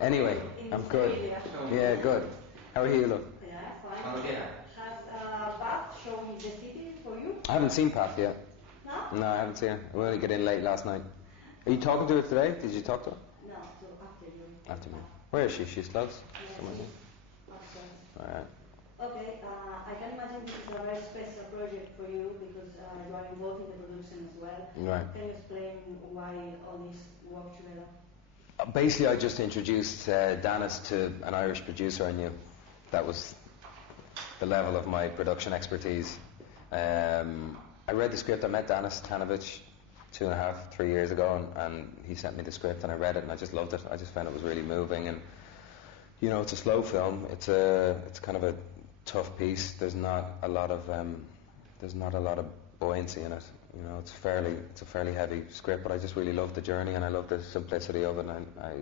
Anyway, I'm good. Yeah, good. How are you, look? Yeah, fine. Has Bath shown the city for you? I haven't seen Pat yet. No? No, I haven't seen her. We only get in late last night. Are you talking to her today? Did you talk to her? No, so after you. After me. Where is she? She's close? Alright. Okay, I can imagine this is a very special project for you because you are involved in the production as well. Right. Can you explain why all this work together? Basically, I just introduced Danis to an Irish producer I knew. That was the level of my production expertise. I read the script. I met Danis Tanovic 2.5, 3 years ago, and he sent me the script, and I read it, and I just loved it. I just found it was really moving, and you know, it's a slow film. It's kind of a tough piece. There's not a lot of buoyancy in it. You know, it's a fairly heavy script, but I just really love the journey, and I love the simplicity of it, and I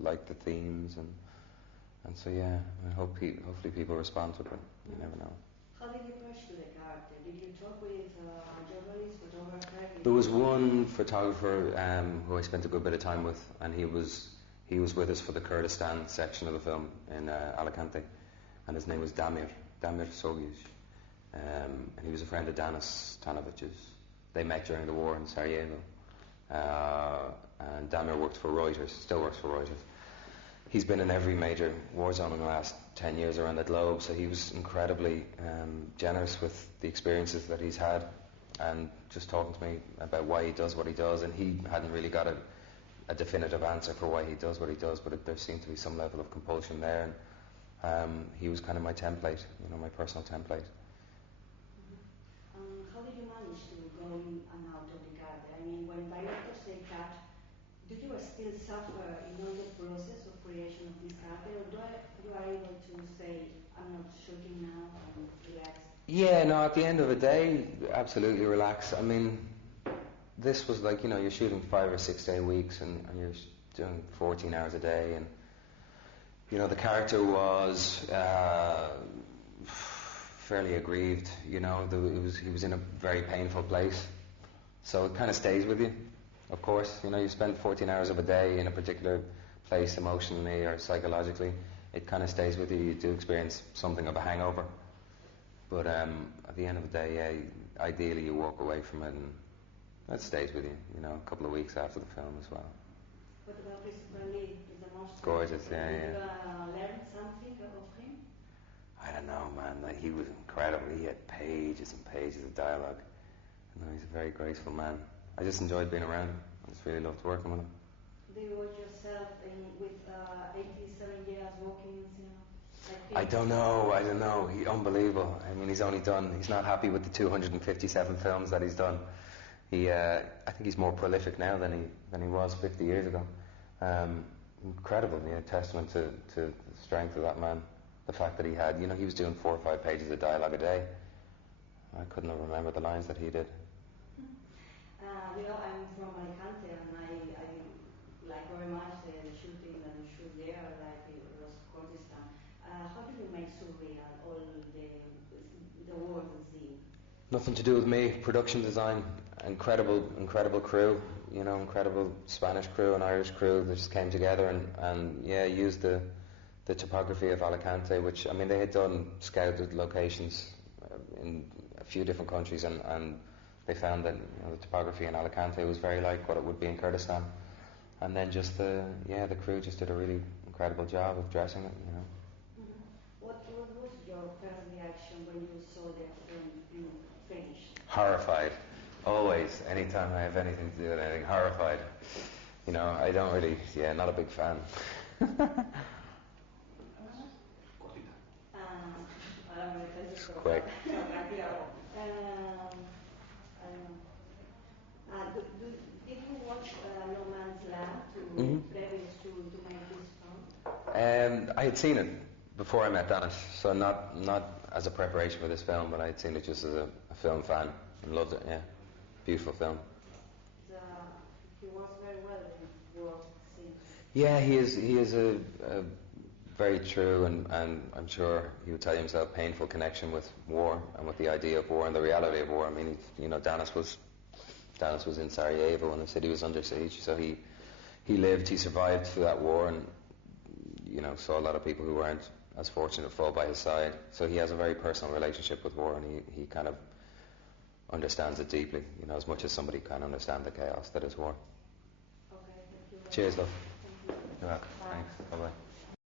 like the themes, and so yeah, I hope hopefully people respond to it, but you never know. How did you pursue the character? Did you talk with a journalist, photographer? There was one photographer who I spent a good bit of time with, and he was with us for the Kurdistan section of the film in Alicante, and his name was Damir Sogic. And he was a friend of Danis Tanovic's. They met during the war in Sarajevo. And Damir worked for Reuters, still works for Reuters. He's been in every major war zone in the last 10 years around the globe, so he was incredibly generous with the experiences that he's had, and just talking to me about why he does what he does, and he hadn't really got a definitive answer for why he does what he does, but there seemed to be some level of compulsion there, and he was kind of my template, you know, my personal template. How did you manage to go in and out of the character? I mean, when directors say cut, do you still suffer in all the process of creation of this character, or you are able to say, I'm not shooting now, and relax? Yeah, no, at the end of the day, absolutely relax. I mean, this was like, you know, you're shooting 5 or 6 day weeks, and you're doing 14 hours a day, and you know, the character was fairly aggrieved, you know, he was in a very painful place, so it kind of stays with you, of course. You know, you spend 14 hours of a day in a particular place emotionally or psychologically, it kind of stays with you. You do experience something of a hangover, but at the end of the day, yeah, ideally you walk away from it and that stays with you, you know, a couple of weeks after the film as well. What about Christopher Lee? Is the most gorgeous, yeah. Did you learn something of him? I don't know, man. Like, he was incredible. He had pages and pages of dialogue. You know, he's a very graceful man. I just enjoyed being around him. I just really loved working with him. Do you watch yourself with 87 years working in cinema? I don't know. He's unbelievable. I mean, he's not happy with the 257 films that he's done. I think he's more prolific now than he was 50 years ago. Incredible, yeah, testament to the strength of that man. The fact that he was doing 4 or 5 pages of dialogue a day. I couldn't have remembered the lines that he did. I'm from Alicante, and I like very much the shooting that you shoot there, like it was Kurdistan. How do you make surreal all the world and scene? Nothing to do with me. Production design, incredible crew. You know, incredible Spanish crew and Irish crew that just came together and used the topography of Alicante, which, I mean, they had done scouted locations in a few different countries, and they found that, you know, the topography in Alicante was very like what it would be in Kurdistan. And then just the crew just did a really incredible job of dressing it, you know. Mm-hmm. What was your first reaction when you saw the film finished? Horrified. Always. Anytime I have anything to do with anything, horrified. You know, I don't really, not a big fan. Quick. Did you watch No Man's Land previous to make this film? I had seen it before I met Danis, so not as a preparation for this film, but I had seen it just as a film fan and loved it. Yeah, beautiful film. He works very well in your scene. Yeah, he is a very true and I'm sure he would tell you himself, painful connection with war and with the idea of war and the reality of war. I mean, Danis was in Sarajevo and the city was under siege, so he lived, he survived through that war, and saw a lot of people who weren't as fortunate fall by his side. So he has a very personal relationship with war, and he kind of understands it deeply, as much as somebody can understand the chaos that is war. Okay, thank you. Cheers, love. Thank you. You're welcome. Thanks. Bye-bye.